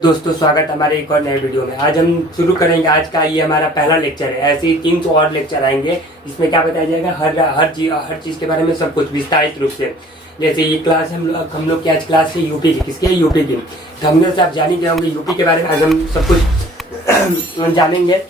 दोस्तों स्वागत हमारे एक और नए वीडियो में। आज हम शुरू करेंगे। आज का ये हमारा पहला लेक्चर है। ऐसे ही 300 और लेक्चर आएंगे जिसमें क्या बताया जाएगा, हर चीज़ के बारे में सब कुछ विस्तारित रूप से। जैसे ये क्लास हम लोग की आज क्लास है यूपी की। किसकी है? यूपी की। थंबनेल से आप जान ही गए होंगे यूपी के बारे में। आज हम सब कुछ जानेंगे।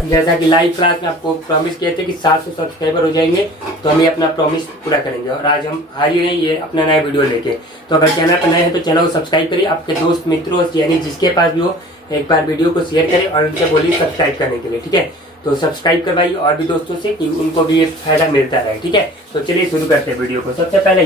जैसा कि लाइव क्लास में आपको प्रॉमिस किए थे कि 700 सब्सक्राइबर हो जाएंगे तो हम ये अपना प्रॉमिस पूरा करेंगे। और आज हम हाजिर हैं ये अपना नया वीडियो लेके। तो अगर चैनल पर नए हैं तो चैनल को सब्सक्राइब करिए। आपके दोस्त मित्रों यानी जिसके पास भी हो एक बार वीडियो को शेयर करें और उनसे बोलिए सब्सक्राइब करने के लिए। ठीक है, तो सब्सक्राइब करवाइए और भी दोस्तों से कि उनको भी फायदा मिलता रहे। ठीक है, तो चलिए शुरू करते हैं वीडियो को। सबसे पहले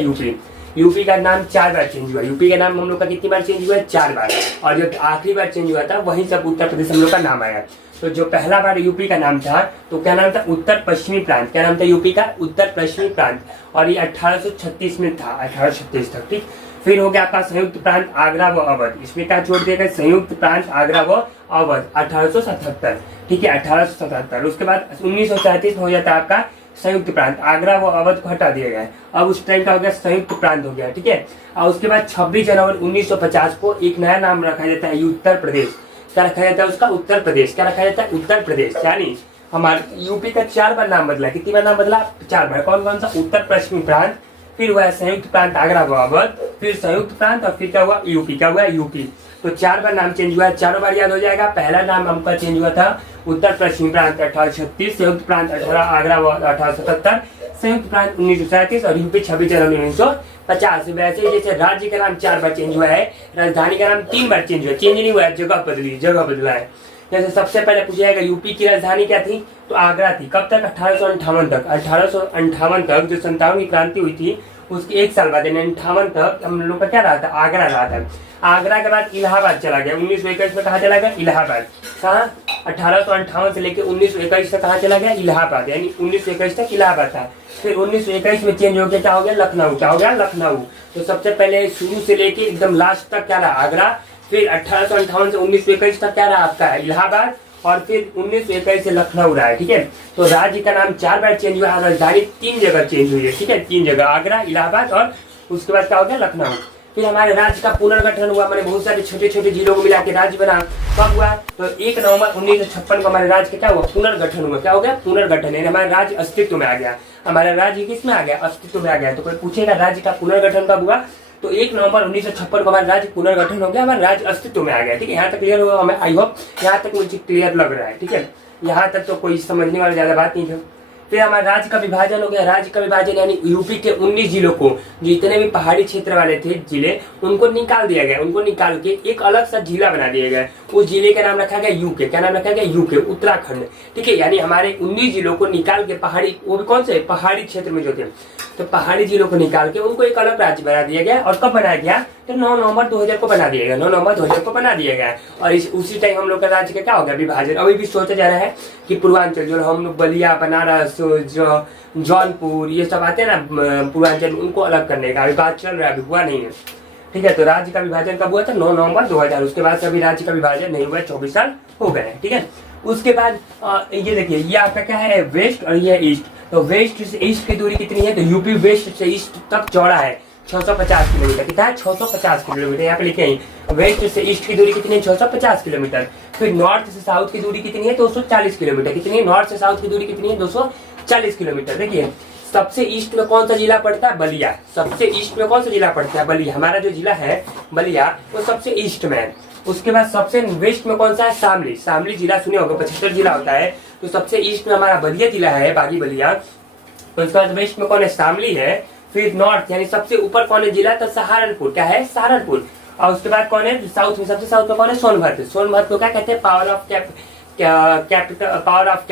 यूपी का नाम 4 बार चेंज हुआ। यूपी का नाम हम लोग का कितनी बार चेंज हुआ है? 4 बार। और जब आखिरी बार चेंज हुआ था वहीं सब उत्तर प्रदेश हम लोग का नाम आया। तो जो पहला बार यूपी का नाम था तो क्या नाम था? उत्तर पश्चिमी प्रांत। क्या नाम था यूपी का? उत्तर पश्चिमी प्रांत। और ये 1836 में था, 1836 तक। ठीक, फिर हो गया आपका संयुक्त प्रांत आगरा व अवध। इसमें क्या छोड़ दिया गया? संयुक्त प्रांत आगरा व अवध 1877। ठीक है, 1877। उसके बाद 1937 में हो जाता है आपका संयुक्त प्रांत। आगरा व अवध को हटा दिया गया। अब उस टाइम का हो गया संयुक्त प्रांत हो गया। ठीक है, और उसके बाद 26 जनवरी 1950 को एक नया नाम रखा जाता है उत्तर प्रदेश। क्या रखा जाता है उसका? उत्तर प्रदेश। क्या रखा जाता है? उत्तर प्रदेश। यानी हमारे यूपी का 4 बार नाम बदला। कितनी बार नाम बदला? 4 बार। कौन कौन सा? उत्तर पश्चिमी प्रांत, फिर हुआ संयुक्त प्रांत आगरा व अवध, फिर संयुक्त प्रांत और फिर क्या हुआ? यूपी। क्या हुआ? यूपी। तो 4 बार नाम चेंज हुआ है। चारों बार याद हो जाएगा। पहला नाम हमका चेंज हुआ था उत्तर पश्चिमी प्रांत 1836, संयुक्त प्रांत 18 आगरा व 1877, संयुक्त प्रांत 1937 और यूपी 26 जनवरी 1950। वैसे जैसे राज्य का नाम 4 बार चेंज हुआ है, राजधानी का नाम 3 बार चेंज हुआ है। चेंज नहीं हुआ है, जगह बदली, जगह बदला है। जैसे सबसे पहले पूछा जाएगा यूपी की राजधानी क्या थी? तो आगरा थी। कब तक? 1858 तक। 1858 तक जो 57 की क्रांति हुई थी उसके 1 साल बाद यानी 58 तक हम लोग का क्या रहा था? आगरा रहा था। आगरा के बाद इलाहाबाद चला गया। 1921 में कहा चला गया? इलाहाबाद। कहाँ? 1858 से लेकर 1921 तक कहाँ चला गया? इलाहाबाद। यानी 1921 तक इलाहाबाद था। फिर 1921 में चेंज हो गया, क्या हो गया? लखनऊ। क्या हो गया? लखनऊ। तो सबसे पहले शुरू से लेके एकदम लास्ट तक क्या रहा? आगरा। फिर 1858 से 1921 तक क्या रहा आपका? इलाहाबाद। और फिर 1921 से लखनऊ रहा है। ठीक है, तो राज्य का नाम 4 बार चेंज हुआ है। राजधानी 3 जगह चेंज हुई है। ठीक है, 3 जगह, आगरा, इलाहाबाद और उसके बाद क्या हो गया? लखनऊ। फिर हमारे राज्य का पुनर्गठन हुआ। मैंने बहुत सारे छोटे छोटे जिलों को मिला के राज्य बना। कब हुआ? तो 1 नवंबर 1956 को हमारे राज्य का क्या हुआ? पुनर्गठन हुआ। क्या हो गया? पुनर्गठन। यानी हमारा राज्य अस्तित्व में आ गया। हमारा राज्य किस में आ गया? अस्तित्व में आ गया। तो कोई पूछेगा राज्य का पुनर्गठन कब हुआ? तो 1 नवंबर 1956 को हमारा राज्य पुनर्गठन हो गया, हमारा राज्य अस्तित्व में आ गया। ठीक है, यहाँ तक क्लियर हुआ? हमें आई होप यहाँ तक मुझे क्लियर लग रहा है। ठीक है, यहाँ तक तो कोई समझने वाली ज्यादा बात नहीं है। फिर हमारा राज्य का विभाजन हो गया। राज्य का विभाजन यानी यूपी के 19 जिलों को, जितने भी पहाड़ी क्षेत्र वाले थे जिले, उनको निकाल दिया गया। उनको निकाल के एक अलग सा जिला बना दिया गया। उस जिले का नाम रखा गया यूके। क्या नाम रखा गया? यूके, उत्तराखंड। ठीक है, यानी हमारे 19 जिलों को निकाल के पहाड़ी, वो भी कौन से? पहाड़ी क्षेत्र में जो थे, तो पहाड़ी जिलों को निकाल के उनको एक अलग राज्य बना दिया गया। और कब बनाया गया? तो 9 नवंबर 2000 को बना दिया गया। 9 नवंबर 2000 को बना दिया गया। और उसी टाइम हम लोग का राज्य का क्या हो गया? विभाजन। अभी भी सोचा जा रहा है कि पूर्वांचल जो हम लोग बलिया, बनारस, जौनपुर, ये सब आते हैं ना पूर्वांचल, उनको अलग करने का अभी बात चल रहा है, अभी हुआ नहीं है। ठीक है, तो राज्य का विभाजन कब हुआ था? 9 नवंबर 2000। उसके बाद सभी राज्य का विभाजन नहीं हुआ। 24 साल हो गए। ठीक है, उसके बाद ये देखिए, ये आपका क्या है? वेस्ट और ये ईस्ट। तो वेस्ट से ईस्ट की दूरी कितनी है? तो यूपी वेस्ट से ईस्ट तक चौड़ा है 650 किलोमीटर। कितना है? 650 किलोमीटर। यहाँ पे लिखे हैं वेस्ट से ईस्ट की दूरी कितनी है? 650 किलोमीटर। फिर नॉर्थ से साउथ की दूरी कितनी है? 240 किलोमीटर। कितनी है? नॉर्थ से साउथ की दूरी कितनी है? 240 किलोमीटर। देखिए, सबसे ईस्ट में कौन सा जिला पड़ता है? बलिया। सबसे ईस्ट में कौन सा जिला पड़ता है? बलिया। हमारा जो जिला है बलिया वो सबसे ईस्ट में है। उसके बाद सबसे वेस्ट में कौन सा है? शामली। शामली जिला सुने होगा, 75 जिला होता है। तो सबसे ईस्ट में हमारा बलिया जिला है, बागी बलिया। तो उसके बाद वेस्ट में कौन है? शामली है। फिर नॉर्थ यानी सबसे ऊपर कौन है जिला? तो सहारनपुर। क्या है? सहारनपुर। और उसके बाद कौन है? साउथ में, सबसे साउथ में कौन है? सोनभद्र। सोनभद्र को क्या कहते हैं? Power of capital, power of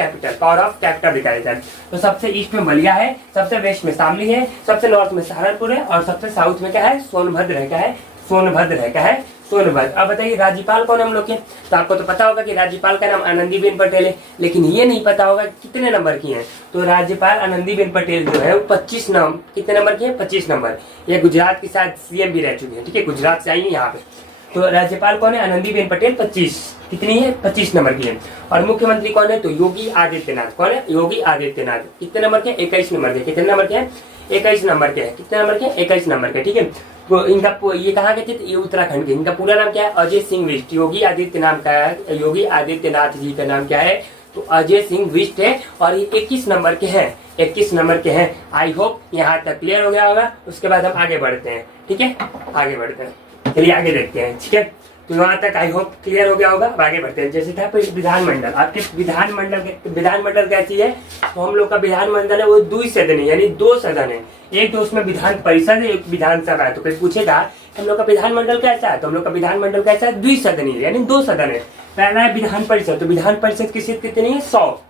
capital दिखाया जाता है। तो सबसे ईस्ट में बलिया है, सबसे वेस्ट में शामली है, सबसे नॉर्थ में सहारनपुर है और सबसे साउथ में क्या है? सोनभद्र है। क्या है? सोनभद्र है। क्या है? सोनभद्र। अब बताइए राज्यपाल कौन है हम लोग के? तो आपको तो पता होगा कि राज्यपाल का नाम आनंदीबेन पटेल है, लेकिन ये नहीं पता होगा कितने नंबर की है। तो राज्यपाल आनंदीबेन पटेल जो है वो 25 नंबर, कितने नंबर की है? 25 नंबर। ये गुजरात के साथ सीएम भी रह चुके हैं। ठीक है, गुजरात से आई है यहाँ पे। तो राज्यपाल कौन है? आनंदीबेन पटेल 25, कितनी है? 25 नंबर की है। और मुख्यमंत्री कौन है? तो योगी आदित्यनाथ। कौन है? योगी आदित्यनाथ। कितने नंबर के? 21 नंबर के। कितने नंबर के? 21 नंबर के हैं। कितने नंबर के? 21 नंबर के, ठीक है। तो इनका ये कहाँ के थे? ये उत्तराखंड के। इनका पूरा नाम क्या है? अजय सिंह विष्ट। योगी आदित्य नाम का है, योगी आदित्यनाथ जी का नाम क्या है? तो अजय सिंह विष्ट है और ये 21 नंबर के हैं, 21 नंबर के हैं। आई होप यहाँ तक क्लियर हो गया होगा। उसके बाद हम आगे बढ़ते हैं, ठीक है, आगे बढ़ते हैं। चलिए आगे देखते हैं, ठीक है। तो वहां तक आई होप क्लियर हो गया होगा। अब आगे बढ़ते हैं। जैसे था विधानमंडल, आपके विधानमंडल कैसी है? तो हम लोग का विधानमंडल है वो 2 सदन है, यानी 2 सदन है। एक तो उसमें विधान परिषद है, एक विधानसभा है। तो कोई पूछेगा हम लोग का विधानमंडल कैसा है? तो हम लोग का विधानमंडल कैसा है? 2 सदन है, यानी 2 सदन है। पहला है विधान परिषद। तो विधान परिषद की सीट कितनी है? 100।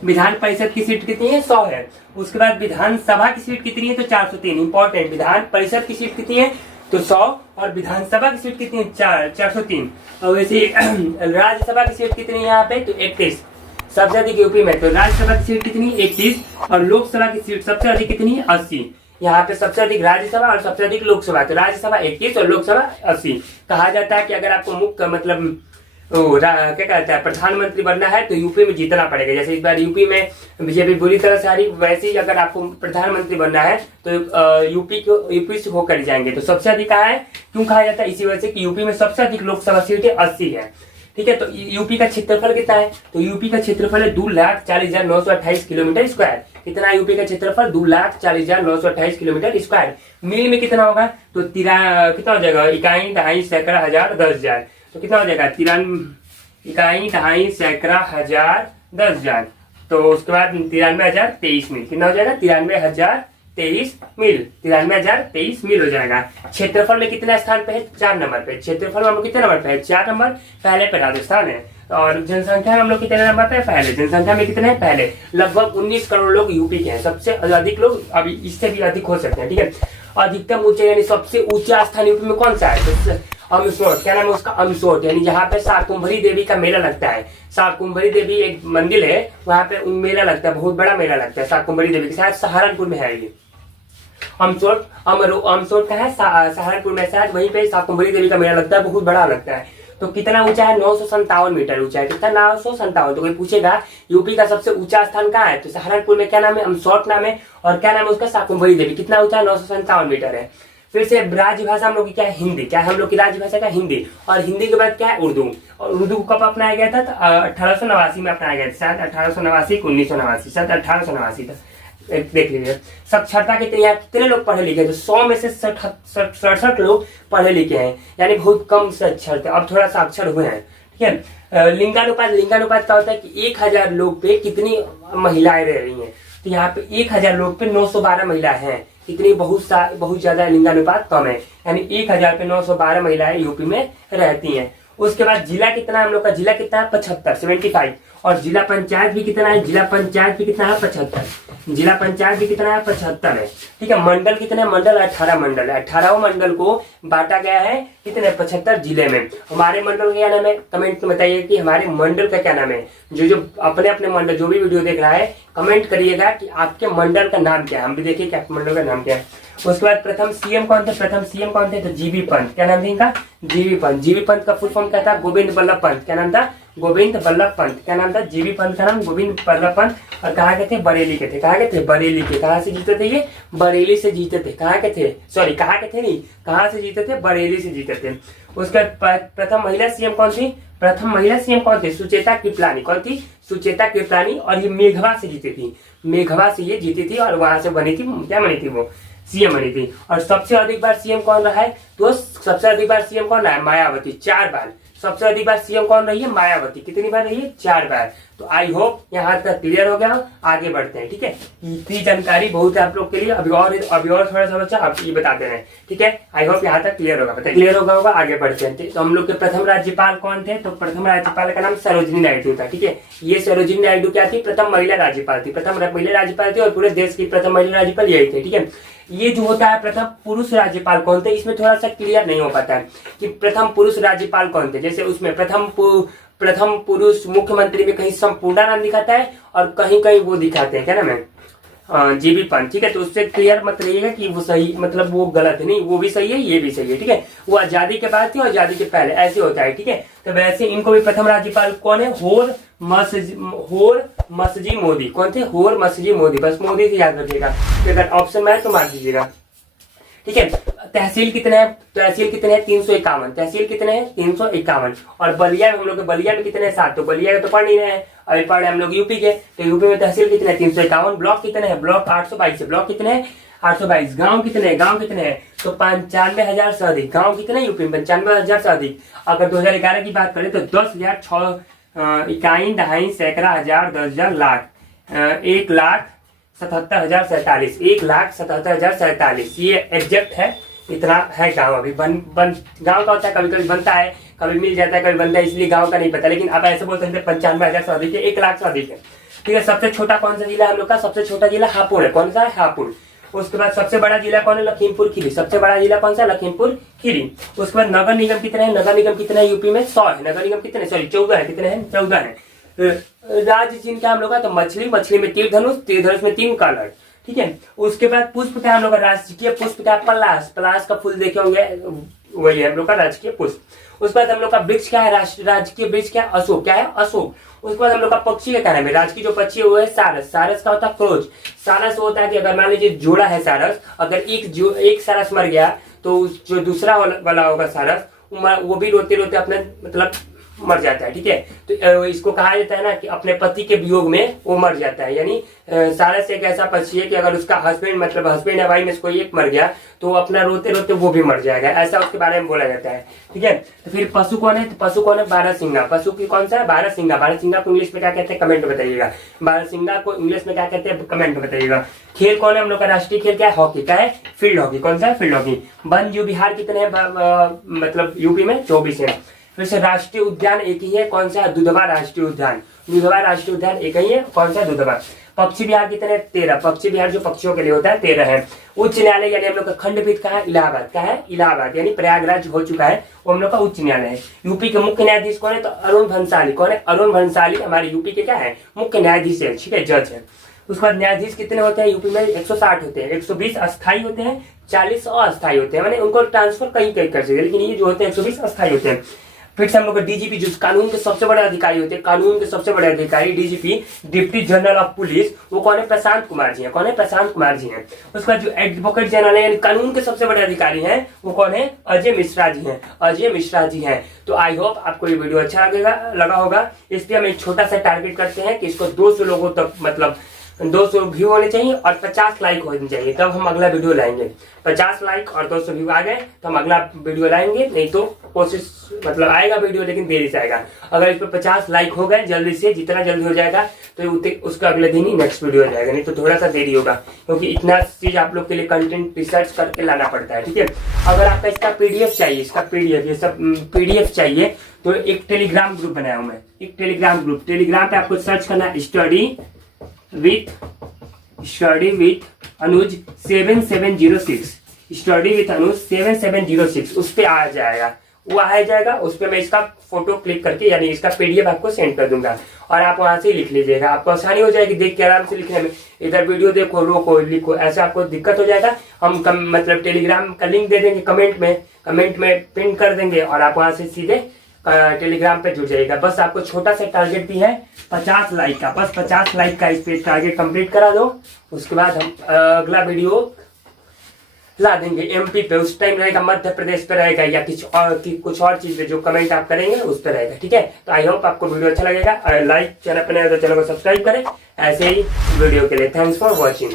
विधान परिषद की सीट कितनी है? 100 है। उसके बाद विधानसभा की सीट कितनी है? तो 403। इंपॉर्टेंट, विधान परिषद की सीट कितनी है? तो 100। और विधानसभा की सीट कितनी है? 403। और वैसे राज्यसभा की सीट कितनी है यहाँ पे? तो 31। सबसे अधिक यूपी में। तो राज्यसभा की सीट कितनी है? 31। और लोकसभा की सीट सबसे अधिक कितनी है? 80। यहाँ पे सबसे अधिक राज्यसभा और सबसे अधिक लोकसभा। तो राज्यसभा 21 और लोकसभा 80। कहा जाता है कि अगर आपको मुख्य मतलब क्या कहता है प्रधानमंत्री बनना है तो यूपी में जीतना पड़ेगा। जैसे इस बार यूपी में बीजेपी बुरी तरह से हारी, वैसे ही अगर आपको प्रधानमंत्री बनना है तो यूपी से होकर जाएंगे। तो सबसे अधिक कहा है, क्यों कहा जाता है? इसी वजह से कि यूपी में सबसे अधिक लोकसभा सीटें 80 है, ठीक है। तो यूपी का क्षेत्रफल कितना है? तो यूपी का क्षेत्रफल है 2,40,928 किलोमीटर स्क्वायर। कितना यूपी का क्षेत्रफल? 2,40,928 किलोमीटर स्क्वायर। मील में कितना होगा? तो कितना हो जाएगा? इकाई, दहाई, सैकड़ा, हजार, 10,000। तो कितना हो जाएगा? इकाई, दहाई, सैकड़ा, हजार, 10,000। तो उसके बाद 93,023 मील। कितना हो जाएगा? 93,023 मील। 93,023 मील हो जाएगा। क्षेत्रफल में कितना स्थान पे है? 4 नंबर पे। क्षेत्रफल में हम लोग कितने नंबर पे है? 4 नंबर। पहले पे राजस्थान है। और जनसंख्या में हम लोग कितने नंबर पे? पहले। जनसंख्या में कितने हैं? पहले। लगभग 19 करोड़ लोग यूपी के हैं। सबसे अधिक लोग, अभी इससे भी अधिक हो सकते हैं, ठीक है। अधिकतम ऊंचे यानी सबसे ऊंचा स्थान यूपी में कौन सा है? अमसोट। क्या नाम है उसका? अमसोट। यानी जहाँ पे शाकुंभरी देवी का मेला लगता है। शाकुंभरी देवी एक मंदिर है, वहां पे मेला लगता है, बहुत बड़ा मेला लगता है शाकुंभरी देवी के। शायद सहारनपुर में है ये अमसोट। अमसोट का है सहारनपुर में, शायद वहीं पे शाकुंभरी देवी का मेला लगता है, बहुत बड़ा लगता है। तो कितना ऊंचा है? 957 मीटर ऊंचा है। कितना? 957। तो कोई पूछेगा यूपी का सबसे ऊंचा स्थान कहाँ है? तो सहारनपुर में क्या नाम है? अमसोट नाम है। और क्या नाम है उसका? शाकुंभरी देवी। कितना ऊंचा है? 957 मीटर है। फिर से राजभाषा हम लोग की क्या है? हिंदी। क्या है हम लोग की राजभाषा का? हिंदी। और हिंदी के बाद क्या है? उर्दू। और उर्दू को कब अपनाया गया था? तो 1889 में अपनाया गया था। शायद 1889 कि 1989, शायद 1889 था। देख लीजिए। साक्षरता कितनी है? कितने लोग पढ़े लिखे? तो 100 में से 67 लोग पढ़े लिखे हैं, यानी बहुत कम से अक्षर थे। अब थोड़ा सा अक्षर हुए हैं, ठीक है। लिंगानुपात क्या होता है कि 1000 लोग पे कितनी महिलाएं रह रही हैं? तो यहाँ पे 1000 लोग पे 912 महिलाएं हैं। कितनी? बहुत ज्यादा। लिंगानुपात कम है, यानी 1000 पे 912 महिलाएं यूपी में रहती हैं। उसके बाद जिला कितना है हम लोग का? जिला कितना है? 75। और जिला पंचायत भी कितना है? जिला पंचायत भी कितना है? 75। जिला पंचायत भी कितना है? 75 है, ठीक है। मंडल कितने? मंडल 18 मंडल है। 18 मंडल को बांटा गया है कितने? 75 जिले में। हमारे मंडल का क्या नाम है? कमेंट में बताइए कि हमारे मंडल का क्या नाम है। जो अपने अपने मंडल, जो भी वीडियो देख रहा है कमेंट करिएगा कि आपके मंडल का नाम क्या है। हम भी देखिए कि आपके मंडल का नाम क्या है। उसके बाद प्रथम सीएम कौन थे? प्रथम सीएम कौन थे? तो जीबी पंत। क्या नाम था इनका? जीबी पंत। जीबी पंत का फुल फॉर्म क्या था? गोविंद बल्लभ पंत। क्या नाम था? गोविंद बल्लभ पंत। क्या नाम था? जीबी पंत का नाम गोविंद बल्लभ पंत। और कहाँ के थे? बरेली के थे। कहाँ के थे? बरेली के। कहाँ से जीते थे ये? बरेली से जीते थे। कहाँ के थे? सॉरी, कहाँ के थे नहीं, कहाँ से जीते थे? बरेली से जीते थे। उसके बाद प्रथम महिला सीएम कौन थी? प्रथम महिला सीएम कौन थी? सुचेता कृपलानी। कौन थी? सुचेता कृपलानी। और ये मेघवा से जीती थी। मेघवा से ये जीती थी और वहां से बनी थी, क्या बनी थी वो? सीएम बनी थी। और सबसे अधिक बार सीएम कौन रहा है? तो सबसे अधिक बार सीएम कौन रहा है? मायावती, 4 बार। सबसे अधिक बार सीएम कौन रही है? मायावती। कितनी बार रही है? 4 बार। तो आई होप यहाँ तक क्लियर हो गया। आगे बढ़ते हैं, ठीक है। इतनी जानकारी बहुत है आप लोग के लिए। अभी और थोड़ा सा बच्चा आप ये बताते हैं, ठीक है। आई होप यहाँ तक क्लियर होगा। बताइए क्लियर होगा। आगे बढ़ते हैं। तो हम लोग के प्रथम राज्यपाल कौन थे? तो प्रथम राज्यपाल का नाम सरोजिनी नायडू था, ठीक है। ये सरोजिनी नायडू क्या थी? प्रथम महिला राज्यपाल थी। प्रथम महिला राज्यपाल थी और पूरे देश की प्रथम महिला राज्यपाल यही थे, ठीक है। ये जो होता है प्रथम पुरुष राज्यपाल कौन थे, इसमें थोड़ा सा क्लियर नहीं हो पाता है कि प्रथम पुरुष राज्यपाल कौन थे। जैसे उसमें प्रथम पुरुष मुख्यमंत्री में कहीं संपूर्ण नाम दिखाता है और कहीं कहीं वो दिखाते हैं, क्या नाम है, जीबी पन, ठीक है। तो उससे क्लियर मत रहिएगा कि वो सही मतलब वो गलत है, नहीं वो भी सही है ये भी सही है, ठीक है। वो आजादी के बाद थी और आजादी के पहले, ऐसे होता है, ठीक है। तो वैसे इनको भी प्रथम राज्यपाल कौन है, होर मसजी मोदी। कौन थे, होर मसजी मोदी, बस मोदी से याद रखिएगा। अगर ऑप्शन में है तो मार दीजिएगा, ठीक है। तहसील कितने हैं, तहसील कितने हैं 351, तहसील कितने हैं 351। और बलिया में हम लोग बलिया में कितने हैं 7, तो बलिया तो पढ़ नहीं रहे हैं, अभी पढ़ रहे हैं हम लोग यूपी के, तो यूपी में तहसील कितने हैं 351। ब्लॉक कितने हैं, ब्लॉक 822 है, ब्लॉक कितने हैं 822। गांव कितने हैं, गांव कितने हैं, तो 95,000 से अधिक। गांव कितने हैं यूपी में 95,000 से अधिक। अगर 2011 की बात करें तो 10,000 इकाई दहाई सैकड़ा हजार 10,000 लाख 1,77,047 1,77,047 ये एग्जैक्ट है, इतना है गांव। अभी गांव का होता है, कभी कभी बनता है, कभी मिल जाता है, कभी बनता है, इसलिए गांव का नहीं पता। लेकिन अब ऐसे बोल सकते हैं 95,000 से अधिक है, 1,00,000 से अधिक है, ठीक है। सबसे छोटा कौन सा जिला है हम लोग का, सबसे छोटा जिला हापुड़ है। कौन सा है, हापुड़। उसके बाद सबसे बड़ा जिला कौन है, लखीमपुर खीरी। सबसे बड़ा जिला कौन सा, लखीमपुर खीरी। उसके बाद नगर निगम कितने हैं, नगर निगम कितने हैं यूपी में 100 है। नगर निगम कितने, सॉरी 14 है, कितने हैं 14 है। राज्य चिन्ह क्या हम लोग का, तो मछली, मछली में तीर धनुष, तीर धनुष में 3 कलर, ठीक है। उसके बाद पुष्प क्या हम लोग का, राजकीय पुष्प क्या, पलाश। पलाश का फूल देखे होंगे, वही है हम लोग का राजकीय पुष्प। उसके बाद हम लोग का वृक्ष क्या है, राजकीय वृक्ष क्या, अशोक। क्या है, अशोक। उसके बाद हम लोग का पक्षी का क्या नाम है, राजकीय जो पक्षी है वो है सारस। सारस का होता है क्रोच। सारस होता है कि अगर मान लीजिए जोड़ा है सारस, अगर एक सारस मर गया तो जो दूसरा वाला होगा सारस वो भी रोते रोते अपने मतलब मर जाता है, ठीक है। तो इसको कहा जाता है ना कि अपने पति के वियोग में वो मर जाता है। यानी सारस एक ऐसा पक्षी है कि अगर उसका हस्बैंड मतलब हस्बैंड या वाइफ में से कोई एक मर गया तो वो अपना रोते रोते वो भी मर जाएगा, ऐसा उसके बारे में बोला जाता है, ठीक है। तो फिर पशु कौन है, तो पशु कौन है, बारहसिंगा। पशु की कौन सा है, बारहसिंगा। बारहसिंगा को इंग्लिश में क्या कहते हैं कमेंट में बताइएगा। बारहसिंगा को इंग्लिश में क्या कहते हैं कमेंट में बताइएगा। खेल कौन है हम लोग का, राष्ट्रीय खेल क्या है, हॉकी। क्या है, फील्ड हॉकी। कौन सा है, फील्ड हॉकी। वन जीव विहार कितने हैं मतलब यूपी में 24 है। फिर से राष्ट्रीय उद्यान एक ही है, कौन सा, दुधवा राष्ट्रीय उद्यान। दुधवा राष्ट्रीय उद्यान एक ही है, कौन सा, दुधवा। पक्षी विहार कितने, 13। पक्षी विहार जो पक्षियों के लिए होता है 13 है। उच्च न्यायालय यानी हम लोग का खंडपीठ का है, इलाहाबाद। का है, इलाहाबाद। यानी प्रयागराज हो चुका है, वो हम लोग का उच्च न्यायालय है। यूपी के मुख्य न्यायाधीश कौन है, तो अरुण भंसाली। कौन है, अरुण भंसाली हमारे यूपी के क्या है, मुख्य न्यायाधीश है, ठीक है, जज है। उसके बाद न्यायाधीश कितने होते हैं यूपी में, 160 होते हैं। 120 अस्थायी होते हैं, 40 अस्थायी होते हैं, माने उनको ट्रांसफर कहीं कहीं कर सकते हैं, लेकिन ये जो होते हैं 120 अस्थायी होते हैं। फिर से हम लोग डीजीपी जो कानून के सबसे बड़े अधिकारी होते हैं, कानून के सबसे बड़े अधिकारी DGP, deputy general of police, वो कौन है, प्रशांत कुमार जी हैं। कौन है, प्रशांत कुमार जी हैं। उसका जो एडवोकेट जनरल है यानी कानून के सबसे बड़े अधिकारी हैं वो कौन है, अजय मिश्रा जी हैं। अजय मिश्रा जी हैं। तो आई होप आपको ये वीडियो अच्छा लगा होगा। इसलिए हम एक छोटा सा टारगेट करते हैं कि इसको 200 लोगों तक मतलब 200 व्यू होने चाहिए और 50 लाइक होने चाहिए, तब हम अगला वीडियो लाएंगे। 50 लाइक और 200 व्यू आ गए तो हम अगला वीडियो लाएंगे, नहीं तो कोशिश मतलब आएगा वीडियो लेकिन देरी से आएगा। अगर इस पर 50 लाइक हो गए जल्दी से, जितना जल्दी हो जाएगा तो उसका अगले दिन ही नेक्स्ट वीडियो हो जाएगा, नहीं तो थोड़ा सा देरी होगा क्योंकि इतना चीज आप लोग के लिए कंटेंट रिसर्च करके लाना पड़ता है, ठीक है। अगर आपका इसका पीडीएफ चाहिए, इसका पीडीएफ ये सब पीडीएफ चाहिए तो एक टेलीग्राम ग्रुप बनाया हूं मैं, एक टेलीग्राम ग्रुप। टेलीग्राम पे आपको सर्च करना है study with Anuj 7706, study with Anuj 7706, उस पे आ जाएगा, वो आ जाएगा। उस पे मैं इसका फोटो क्लिक करके यानी इसका पीडीएफ आपको सेंड कर दूंगा और आप वहां से लिख लीजिएगा, आपको आसानी हो जाएगी देख के आराम से लिखने में। इधर वीडियो देखो, रोको, लिखो, ऐसा आपको दिक्कत हो जाएगा। हम मतलब टेलीग्राम का लिंक दे देंगे कमेंट में पिन कर देंगे और आप वहां से सीधे टेलीग्राम पे जुड़ जाएगा। बस आपको छोटा सा टारगेट भी है 50 लाइक का, बस 50 लाइक का इस पे टारगेट कंप्लीट करा दो। उसके बाद हम अगला वीडियो ला देंगे एमपी पे, उस टाइम रहेगा मध्य प्रदेश पे रहेगा या कुछ और चीज पे जो कमेंट आप करेंगे उस पर रहेगा, ठीक है। तो आई होप आपको वीडियो अच्छा लगेगा। लाइक चैनल पर नए तो चैनल को सब्सक्राइब करें ऐसे ही वीडियो के लिए। Thanks for watching.